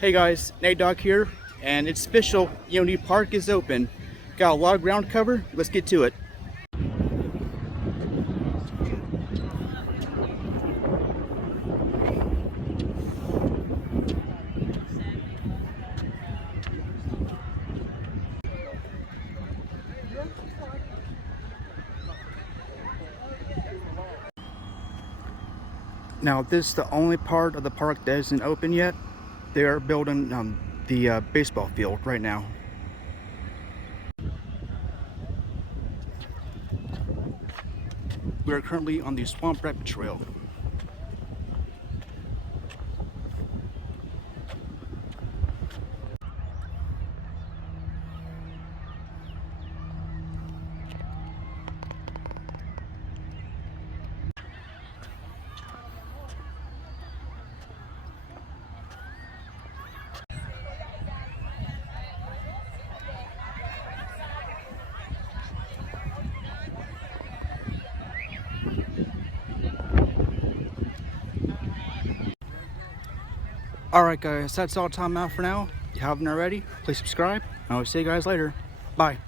Hey guys, Nate Dog here, and it's official. Unity Park is open. Got a lot of ground to cover. Let's get to it. Now, this is the only part of the park that isn't open yet. They are building the baseball field right now. We are currently on the Swamp Rabbit Trail. Alright guys, that's all time out for now. If you haven't already, please subscribe. I will see you guys later. Bye.